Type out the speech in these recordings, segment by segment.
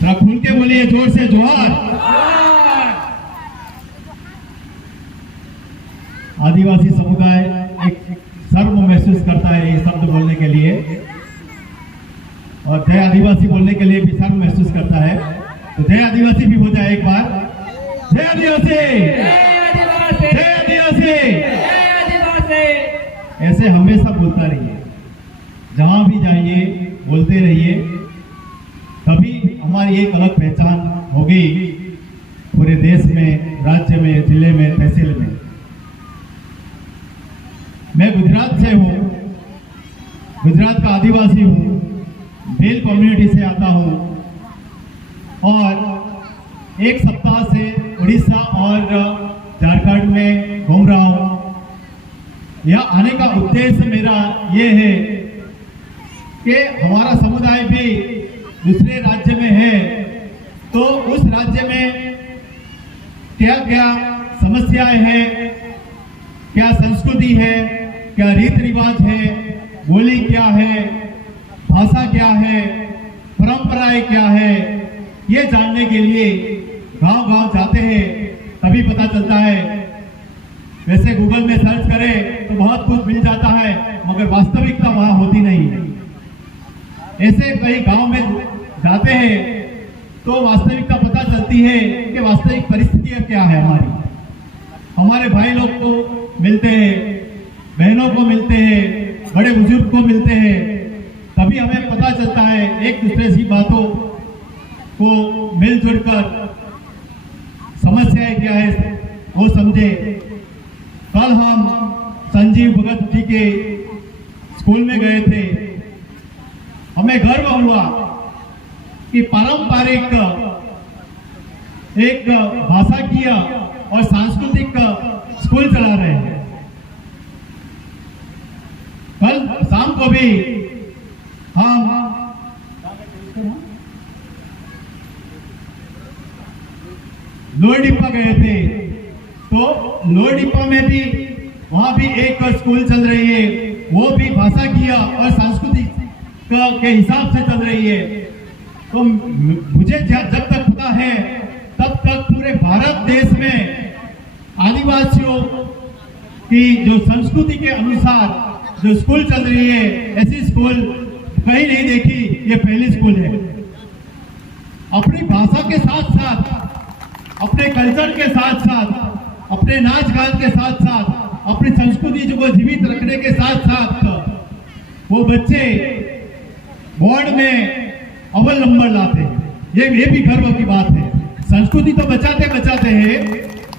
जरा खुल के बोलिए, जोर से जोहार। आदिवासी समुदाय एक सर्व महसूस करता है ये शब्द बोलने के लिए, और जय आदिवासी बोलने के लिए भी सर्व महसूस करता है। तो जय आदिवासी भी हो जाए एक बार। जय आदिवासी, जय आदिवासी। ऐसे हमेशा बोलता रहिए, जहां भी जाइए बोलते रहिए, तभी हमारी एक अलग पहचान होगी पूरे देश में, राज्य में, जिले में, तहसील में। मैं गुजरात से हूँ, गुजरात का आदिवासी हूँ, भेल कम्युनिटी से आता हूँ, और एक सप्ताह से उड़ीसा और झारखंड में घूम रहा हूँ। यह आने का उद्देश्य मेरा ये है कि हमारा समुदाय भी दूसरे राज्य में है, तो उस राज्य में क्या क्या समस्याएं हैं, क्या संस्कृति है, क्या रीति रिवाज है, बोली क्या है, भाषा क्या है, परंपराएं क्या है, ये जानने के लिए गांव-गांव जाते हैं, तभी पता चलता है। वैसे गूगल में सर्च करें तो बहुत कुछ मिल जाता है, मगर वास्तविकता वहां होती नहीं है। ऐसे कई गांव में जाते हैं तो वास्तविकता पता चलती है कि वास्तविक परिस्थितियां क्या है। हमारे भाई लोग को मिलते हैं, बहनों को मिलते हैं, बड़े बुजुर्ग को मिलते हैं, तभी हमें पता चलता है एक दूसरे की बातों को मिलजुल कर समस्याएं क्या है वो समझे। कल हम संजीव भगत जी के स्कूल में गए थे, हमें गर्व हुआ कि पारंपरिक एक भाषा की और सांस्कृतिक स्कूल चला रहे हैं। कल शाम को भी हम लोअर डिप्पा गए थे, तो लोअर डिप्पा में भी वहां भी एक स्कूल चल रही है, वो भी भाषा की और सांस्कृतिक के हिसाब से चल रही है। तो मुझे जब तक पता है तब तक पूरे भारत देश में आदिवासियों की जो संस्कृति के अनुसार जो स्कूल चल रही है, ऐसी स्कूल कहीं नहीं देखी, ये पहली स्कूल है। अपनी भाषा के साथ साथ, अपने कल्चर के साथ साथ, अपने नाच गान के साथ साथ, अपनी संस्कृति को जीवित रखने के साथ साथ वो बच्चे बोर्ड में अव्वल नंबर लाते हैं। ये भी गर्व की बात है। संस्कृति तो बचाते बचाते हैं,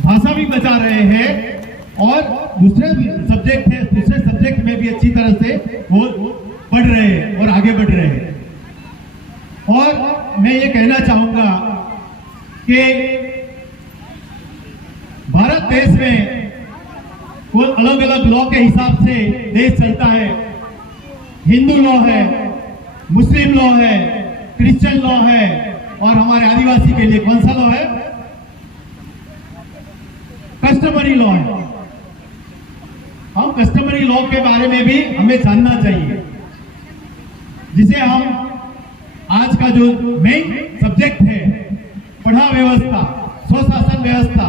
भाषा भी बचा रहे हैं, और दूसरे सब्जेक्ट में भी अच्छी तरह से वो पढ़ रहे हैं और आगे बढ़ रहे हैं। और मैं ये कहना चाहूंगा कि भारत देश में वो अलग अलग लॉ के हिसाब से देश चलता है। हिंदू लॉ है, मुस्लिम लॉ है, क्रिश्चियन लॉ है, और हमारे आदिवासी के लिए कौन सा लॉ है? कस्टमरी लॉ है। हम कस्टमरी लॉ के बारे में भी हमें जानना चाहिए, जिसे हम आज का जो मेन सब्जेक्ट है, पढ़ा व्यवस्था, स्वशासन व्यवस्था,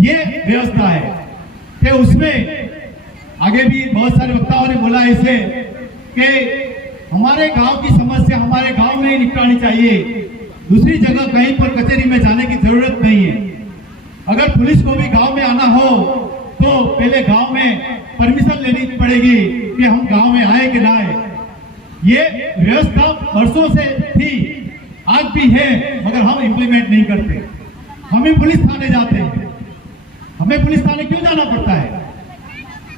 ये व्यवस्था है कि उसमें आगे भी बहुत सारे वक्ताओं ने बोला इसे कि हमारे गांव की समस्या हमारे गांव में ही निपटानी चाहिए, दूसरी जगह कहीं पर कचहरी में जाने की जरूरत नहीं है। अगर पुलिस को भी गांव में आना हो तो पहले गांव में परमिशन लेनी पड़ेगी कि हम गांव में आए कि ना आए। ये व्यवस्था वर्षों से थी, आज भी है, मगर हम इंप्लीमेंट नहीं करते। हम ही पुलिस थाने जाते हैं। हमें पुलिस थाने क्यों जाना पड़ता है?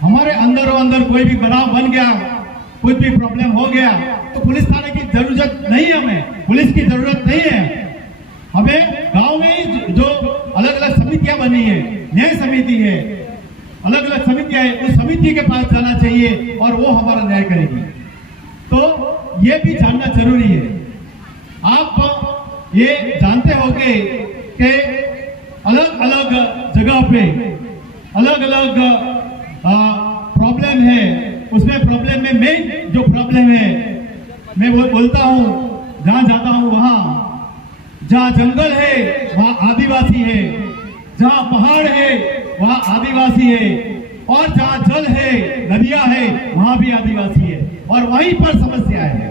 हमारे अंदर कोई भी बनाव बन गया, कुछ भी प्रॉब्लम हो गया, तो पुलिस थाने की जरूरत नहीं है, हमें पुलिस की जरूरत नहीं है। हमें गांव में जो अलग अलग समितियां बनी है, न्याय समिति है, अलग अलग समितियां है, उस समिति के पास जाना चाहिए और वो हमारा न्याय करेगी। तो ये भी जानना जरूरी है। आप ये जानते होंगे कि अलग अलग जगह पे अलग अलग प्रॉब्लम है, उसमें प्रॉब्लम में मेन जो प्रॉब्लम है, मैं वो बोलता हूँ, जहाँ जाता हूँ वहाँ जहाँ जंगल है वहाँ आदिवासी है, जहाँ पहाड़ है वहाँ आदिवासी है, और जहाँ जल है, नदियां है, वहां भी आदिवासी है। और वहीं पर समस्याएं है,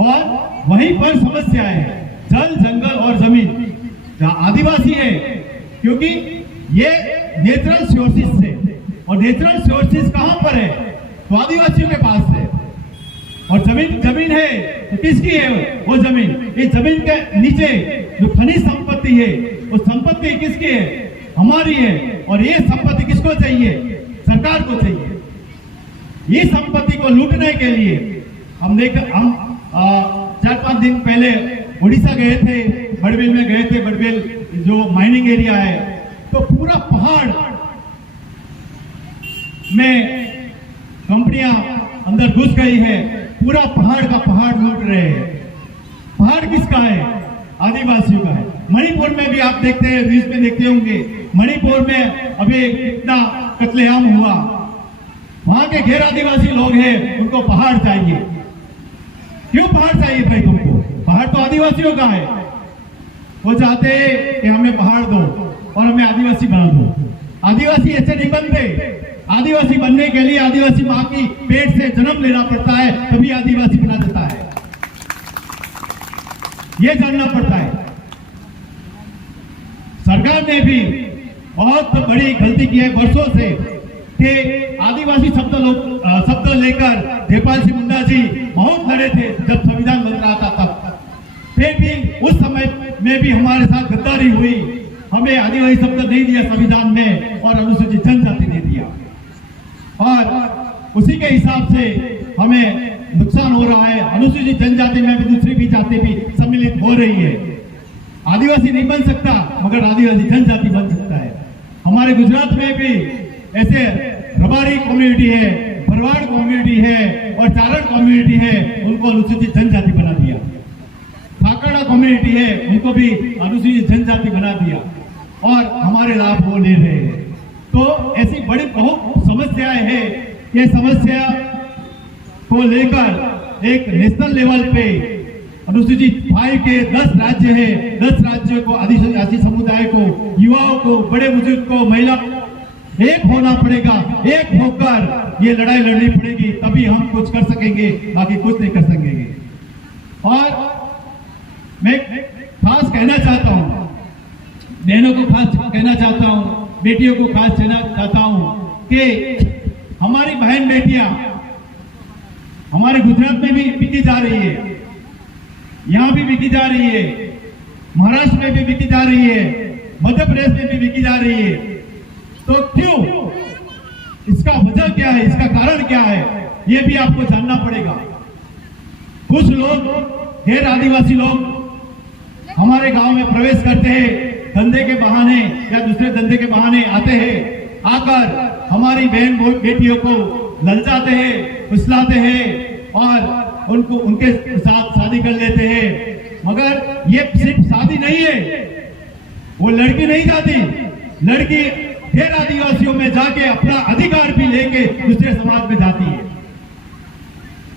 और वहीं पर समस्याएं है, जल, जंगल और जमीन। जहाँ आदिवासी है, क्योंकि ये नेचुरल सोर्सेज से, और नेचुरल सोर्सेज कहां पर है? तो आदिवासियों के पास है। और जमीन है तो किसकी है वो जमीन? इस जमीन के नीचे जो खनिज संपत्ति है, वो संपत्ति किसकी है? हमारी है। और ये संपत्ति किसको चाहिए? सरकार को चाहिए। ये संपत्ति को लूटने के लिए हम 4-5 दिन पहले उड़ीसा गए थे, बड़बिल में गए थे। बड़बिल जो माइनिंग एरिया है, तो पूरा पहाड़ में कंपनियां अंदर घुस गई है, पूरा पहाड़ का पहाड़ लूट रहे हैं। पहाड़ किसका है? आदिवासियों का है। मणिपुर में भी आप देखते हैं, न्यूज में देखते होंगे, मणिपुर में अभी कितना कत्लेआम हुआ। वहां के गैर आदिवासी लोग हैं, उनको पहाड़ चाहिए। क्यों पहाड़ चाहिए भाई तुमको? पहाड़ तो आदिवासियों का है। वो चाहते हैं कि हमें पहाड़ दो और हमें आदिवासी बना दो। आदिवासी ऐसे नहीं बनते। आदिवासी बनने के लिए आदिवासी माँ की पेट से जन्म लेना पड़ता है, तभी आदिवासी बना देता है। ये जानना पड़ता है। सरकार ने भी बहुत बड़ी गलती की है वर्षों से, कि आदिवासी शब्द लेकर जयपाल सिंह मुंडा जी बहुत लड़े थे जब संविधान बन रहा था तब। फिर भी उस समय में भी हमारे साथ गद्दारी हुई, हमें आदिवासी शब्द नहीं दिया संविधान में, और अनुसूचित जनजाति दे दिया। और उसी के हिसाब से हमें नुकसान हो रहा है। अनुसूचित जनजाति में भी दूसरी भी जाति भी सम्मिलित हो रही है। आदिवासी नहीं बन सकता, मगर आदिवासी जनजाति बन सकता है। हमारे गुजरात में भी ऐसे रबारी कम्युनिटी है, भरवाड़ कम्युनिटी है और चारण कम्युनिटी है, उनको अनुसूचित जनजाति बना दिया। फाकड़ा कम्युनिटी है, उनको भी अनुसूचित जनजाति बना दिया, और हमारे लाभ वो ले रहे हैं। तो ऐसी बड़ी बहुत समस्याएं हैं। ये समस्या को लेकर एक नेशनल लेवल पे अनुसूचित 5 के 10 राज्य है, 10 राज्यों को, आदिवासी समुदाय को, युवाओं को, बड़े बुजुर्ग को, महिला, एक होना पड़ेगा। एक होकर ये लड़ाई लड़नी पड़ेगी, तभी हम कुछ कर सकेंगे, बाकी कुछ नहीं कर सकेंगे। और मैं खास कहना चाहता हूं, बहनों को खास कहना चाहता हूं, बेटियों को खास कहना चाहता हूं कि हमारी बहन बेटियां हमारे गुजरात में भी बिकी जा रही है, यहां भी बिकी जा रही है, महाराष्ट्र में भी बिकी जा रही है, मध्य प्रदेश में भी बिकी जा रही है। तो क्यों? इसका वजह क्या है? इसका कारण क्या है? यह भी आपको जानना पड़ेगा। कुछ लोग, गैर आदिवासी लोग हमारे गांव में प्रवेश करते हैं, धंधे के बहाने या दूसरे धंधे के बहाने आते हैं, आकर हमारी बहन बेटियों को ललचाते हैं, फुसलाते हैं और उनको उनके साथ शादी कर लेते हैं। मगर ये सिर्फ शादी नहीं है, वो लड़की नहीं जाती, लड़की गैर आदिवासियों में जाके अपना अधिकार भी लेके दूसरे समाज में जाती है।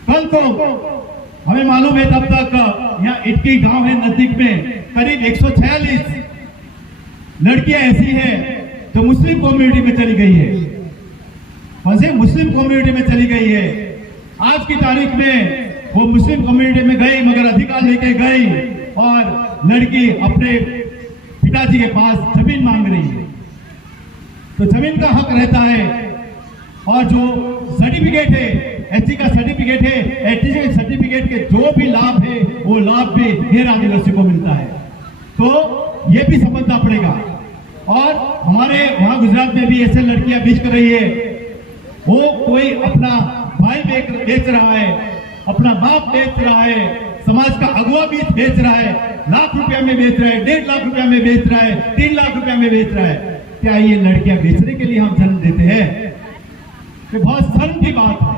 कल को हमें मालूम है, तब तक यहाँ इटकी गांव है नजदीक में, करीब 146 लड़कियां ऐसी हैं जो मुस्लिम कम्युनिटी में चली गई है। वैसे मुस्लिम कम्युनिटी में चली गई है। आज की तारीख में वो मुस्लिम कम्युनिटी में गई, मगर अधिकार लेके गई, और लड़की अपने पिताजी के पास जमीन मांग रही है। तो जमीन का हक रहता है, और जो सर्टिफिकेट है, एसटी का सर्टिफिकेट है, एसटी के सर्टिफिकेट के जो भी लाभ है, वो लाभ भी गैर आदिवासी को मिलता है। तो ये भी समझना पड़ेगा। और हमारे वहां गुजरात में भी ऐसे लड़कियां बेच रही है। वो कोई अपना भाई बेच रहा है, अपना बाप बेच रहा है, समाज का अगुआ भी बेच रहा है, लाख रुपया में बेच रहा है, 1.5 लाख रुपया में बेच रहा है, 3 लाख रुपया में बेच रहा है। क्या ये लड़कियां बेचने के लिए हम जन्म देते हैं? ये बहुत शर्म की बात है।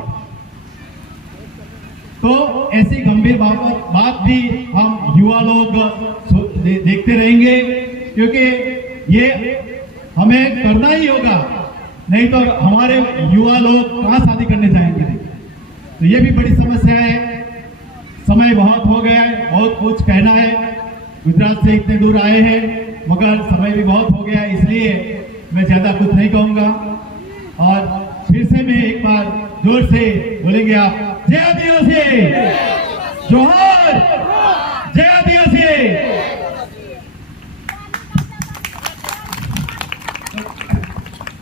तो ऐसी गंभीर बात भी हम युवा लोग देखते रहेंगे, क्योंकि ये हमें करना ही होगा, नहीं तो हमारे युवा लोग कहां शादी करने जाएंगे। तो ये भी बड़ी समस्या है। समय बहुत हो गया है, बहुत कुछ कहना है, गुजरात से इतने दूर आए हैं, मगर समय भी बहुत हो गया, इसलिए मैं ज्यादा कुछ नहीं कहूंगा। और फिर से मैं एक बार जोर से बोलेंगे आप, जय आदिवासी, जोहार।